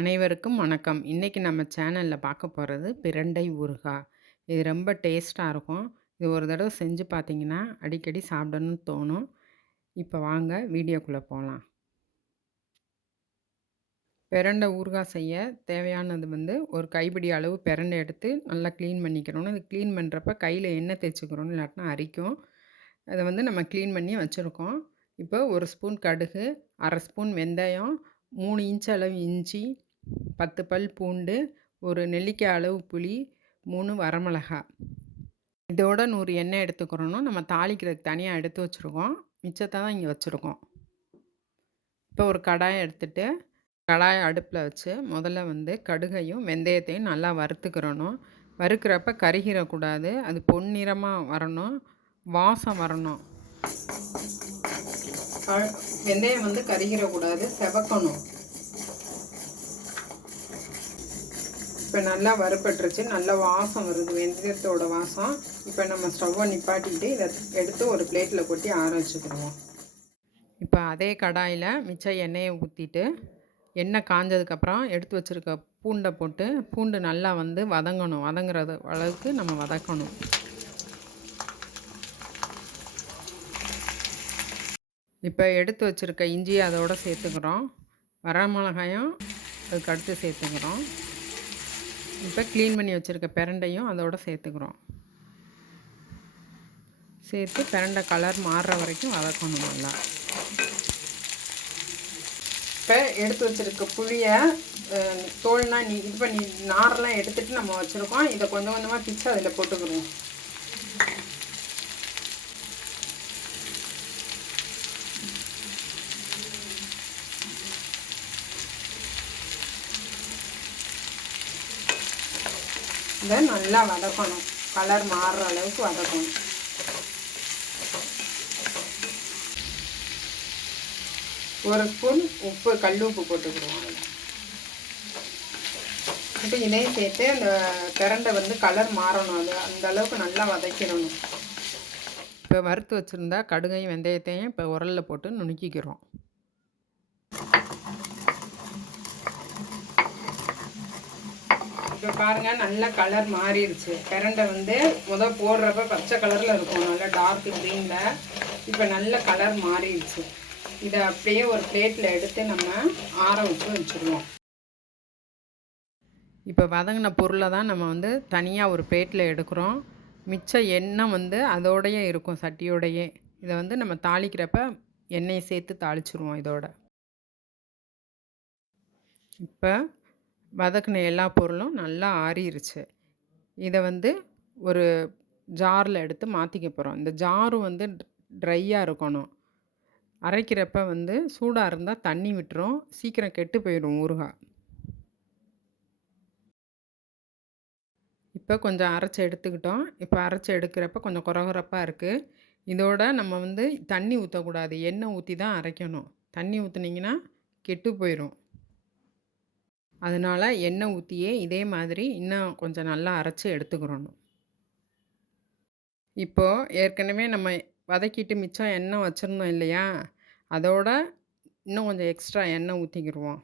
அனைவருக்கும் வணக்கம். இன்னைக்கு நம்ம சேனல்ல பார்க்க போறது பிரண்டை ஊறுகாய். இது ரொம்ப டேஸ்ட்டா இருக்கும். இது ஒரு தடவ செஞ்சு பார்த்தீங்கன்னா, அடிக்கடி சாப்பிடணும்னு தோணும். இப்ப வாங்க வீடியோக்குள்ள போலாம். பிரண்டை ஊறுகாய் செய்ய தேவையானது ஒரு கைப்பிடி அளவு பிரண்டை எடுத்து நல்லா க்ளீன் பண்ணிக்கிறணும். அது க்ளீன் பண்ணுறப்ப கையில எண்ணெய் தேய்ச்சுக்கிறணும், இல்லாட்டினா அரிக்கும். அத நம்ம க்ளீன் பண்ணி வச்சுருக்கோம். இப்போ 1 ஸ்பூன் கடுகு, 1/2 ஸ்பூன் வெந்தயம், 3 இன்ச் அளவு இஞ்சி, 10 பல் பூண்டு, ஒரு நெல்லிக்காய் அளவு புளி, 3 வரமிளகா. இதோட 100 எண்ணெய் எடுத்துக்கிறணும். நம்ம தாளிக்கிறதுக்கு தனியா எடுத்து வச்சுருக்கோம். மிச்சத்த தான் இங்க வச்சுருக்கோம். இப்போ ஒரு கடாய எடுத்துட்டு, கடாய அடுப்புல வச்சு முதல்ல கடுகையும், வெந்தயத்தையும் நல்லா வறுத்துக்கிறணும். வறுக்கிறப்ப கருகிறக்கூடாது. அது பொன்னிறமா வரணும். வாசம் வரணும். க வெந்தயம் கருகிறக்கூடாது. செவக்கணும். இப்போ நல்லா வறுபட்டுருச்சு. நல்ல வாசம் வருது. வெந்தயத்தோட வாசம். இப்போ நம்ம ஸ்டவ்வை நிப்பாட்டிக்கிட்டு இதை எடுத்து ஒரு பிளேட்டில் கொட்டி ஆற வச்சுக்கிடுவோம். இப்போ அதே கடாயில் மிச்சம் எண்ணெயை ஊற்றிட்டு, எண்ணெய் காஞ்சதுக்கப்புறம் எடுத்து வச்சுருக்க பூண்டை போட்டு, பூண்டு நல்லா வதங்கணும். வதங்குறது அளவுக்கு நம்ம வதக்கணும். இப்போ எடுத்து வச்சுருக்க இஞ்சியை அதோடு சேர்த்துக்கிறோம். வரமிளகாயும் அதுக்கு அடுத்து சேர்த்துக்கிறோம். இப்போ க்ளீன் பண்ணி வச்சுருக்க பிரண்டையும் அதோடு சேர்த்துக்கிறோம். சேர்த்து பிரண்டை கலர் மாறுற வரைக்கும் வதக்கணும் நல்லா. இப்போ எடுத்து வச்சுருக்க புளியை தோல்னால் இது பண்ணி நாரெல்லாம் எடுத்துகிட்டு நம்ம வச்சுருக்கோம். இதை கொஞ்சம் கொஞ்சமாக பிச்சு அதில் போட்டுக்கிறோம். இதை நல்லா வதக்கணும். கலர் மாறுற அளவுக்கு வதக்கணும். ஒரு ஸ்பூன் உப்பு, கல் உப்பு போட்டுக்கிடுவோம். அதில் இப்போ இதையும் சேர்த்து அந்த பிரண்டை கலர் மாறணும். அது அந்த அளவுக்கு நல்லா வதக்கிடணும். இப்போ வறுத்து வச்சுருந்தா கடுகையும் வெந்தயத்தையும் இப்போ உரலில் போட்டு நுணுக்கிக்கிறோம். இப்போ பாருங்கள், நல்ல கலர் மாறிடுச்சு. பிரண்டை போடுறப்ப பச்சை கலரில் இருக்கும், நல்லா டார்க் க்ரீனில். இப்போ நல்ல கலர் மாறிடுச்சு. இதை அப்படியே ஒரு பிளேட்டில் எடுத்து நம்ம ஆற வச்சு வச்சுருவோம். இப்போ வதங்கின பொருளை தான் நம்ம தனியாக ஒரு பிளேட்டில் எடுக்கிறோம். மிச்ச எண்ணெய் அதோடையே இருக்கும், சட்டியோடையே. இதை நம்ம தாளிக்கிறப்ப எண்ணெயை சேர்த்து தாளிச்சிருவோம் இதோட. இப்போ வதக்கின எல்லா பொருளும் நல்லா ஆறிடுச்சு. இதை ஒரு ஜாரில் எடுத்து மாற்றிக்க போகிறோம். இந்த ஜாரும் ட்ரையாக இருக்கணும். அரைக்கிறப்ப சூடாக இருந்தால் தண்ணி விட்டுரும், சீக்கிரம் கெட்டு போயிடும் ஊறுகாய். இப்போ கொஞ்சம் அரைச்சி எடுத்துக்கிட்டோம். இப்போ அரைச்சி எடுக்கிறப்ப கொஞ்சம் கொரகொரப்பாக இருக்குது. இதோட நம்ம தண்ணி ஊற்றக்கூடாது, எண்ணெய் ஊற்றி தான் அரைக்கணும். தண்ணி ஊற்றுனீங்கன்னா கெட்டு போயிடும். அதனால் எண்ணெய் ஊற்றியே இதே மாதிரி இன்னும் கொஞ்சம் நல்லா அரைச்சி எடுத்துக்கிறணும். இப்போது ஏற்கனவே நம்ம வதக்கிட்டு மிச்சம் எண்ணெய் வச்சுருந்தோம் இல்லையா, அதோட இன்னும் கொஞ்சம் எக்ஸ்ட்ரா எண்ணெய் ஊற்றிக்கிடுவோம்.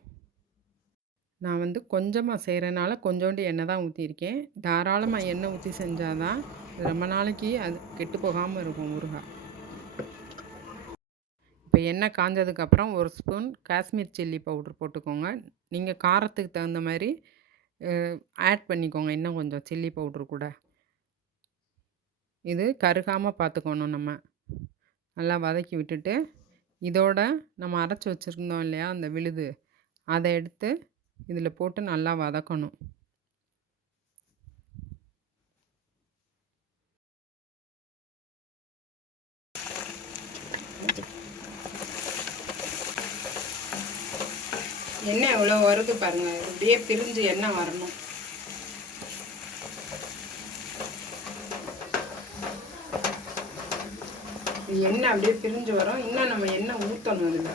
நான் கொஞ்சமாக செய்கிறனால கொஞ்சோண்டு எண்ணெய் தான் ஊற்றியிருக்கேன். தாராளமாக எண்ணெய் ஊற்றி செஞ்சால் தான் ரொம்ப நாளைக்கு அது கெட்டு போகாமல் இருக்கும் ஊறுகாய். இப்போ எண்ணெய் காஞ்சதுக்கப்புறம் 1 ஸ்பூன் காஷ்மீர் சில்லி பவுடர் போட்டுக்கோங்க. நீங்கள் காரத்துக்கு தகுந்த மாதிரி ஆட் பண்ணிக்கோங்க இன்னும் கொஞ்சம் சில்லி பவுட்ரு கூட. இது கருகாமல் பார்த்துக்கணும் நம்ம. நல்லா வதக்கி விட்டுட்டு, இதோட நம்ம அரைச்சி வச்சுருந்தோம் இல்லையா அந்த விழுது, அதை எடுத்து இதில் போட்டு நல்லா வதக்கணும். எண்ணெய் எவ்வளோ வருது பாருங்கள், இப்படியே பிரிஞ்சு எண்ணெய் வரணும். எண்ணெய் அப்படியே பிரிஞ்சு வரும். இன்னும் நம்ம எண்ணெய் ஊற்றணும் அதில்.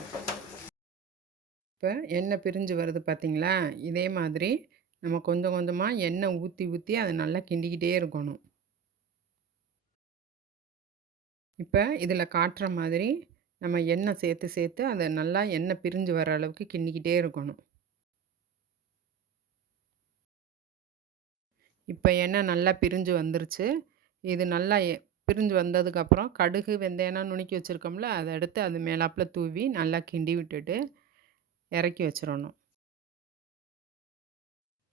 இப்போ எண்ணெய் பிரிஞ்சு வருது பார்த்தீங்களா? இதே மாதிரி நம்ம கொஞ்சம் கொஞ்சமாக எண்ணெய் ஊற்றி ஊற்றி அதை நல்லா கிண்டிக்கிட்டே இருக்கணும். இப்போ இதில் காட்டுற மாதிரி நம்ம எண்ணெய் சேர்த்து சேர்த்து அதை நல்லா எண்ணெய் பிரிஞ்சு வர அளவுக்கு கிண்டிக்கிட்டே இருக்கணும். இப்ப எண்ணெய் நல்லா பிரிஞ்சு வந்துருச்சு. இது நல்லா பிரிஞ்சு வந்ததுக்கப்புறம் கடுகு, வெந்தயம்லாம் நுணுக்கி வச்சிருக்கோம்ல, அத எடுத்து அது மேலாப்புல தூவி நல்லா கிண்டி விட்டுட்டு இறக்கி வச்சிரணும்.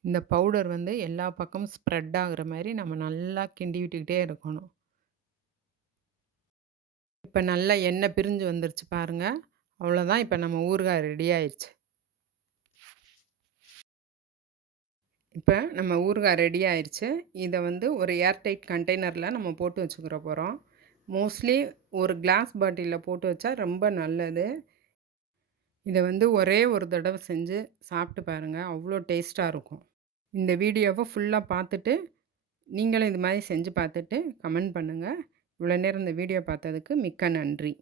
இந்த பவுடர் வந்து எல்லா பக்கமும் ஸ்ப்ரெட் ஆகுற மாரி நம்ம நல்லா கிண்டி விட்டுக்கிட்டே இருக்கணும். இப்ப நல்லா எண்ணெய் பிரிஞ்சு வந்துருச்சு பாருங்க. அவ்வளோதான் இப்ப நம்ம ஊறுகாய் ரெடி ஆயிருச்சு. இப்ப நம்ம ஊறுகாய் ரெடி ஆயிருச்சு. இத வந்து ஒரு ஏர் டைட் கண்டெய்னர்ல நம்ம போட்டு வச்சுக்கிற போறோம். மோஸ்ட்லி ஒரு கிளாஸ் பாட்டில்ல போட்டு வச்சா ரொம்ப நல்லது. இத வந்து ஒரே ஒரு தடவ செஞ்சு சாப்பிட்டு பாருங்க. அவ்ளோ டேஸ்ட்டா இருக்கும். இந்த வீடியோவ ஃபுல்லா பார்த்துட்டு, நீங்களும் இது மாரி செஞ்சு பார்த்துட்டு கமெண்ட் பண்ணுங்க. இவ்வளோ நேரம் இந்த வீடியோ பார்த்ததுக்கு மிக்க நன்றி.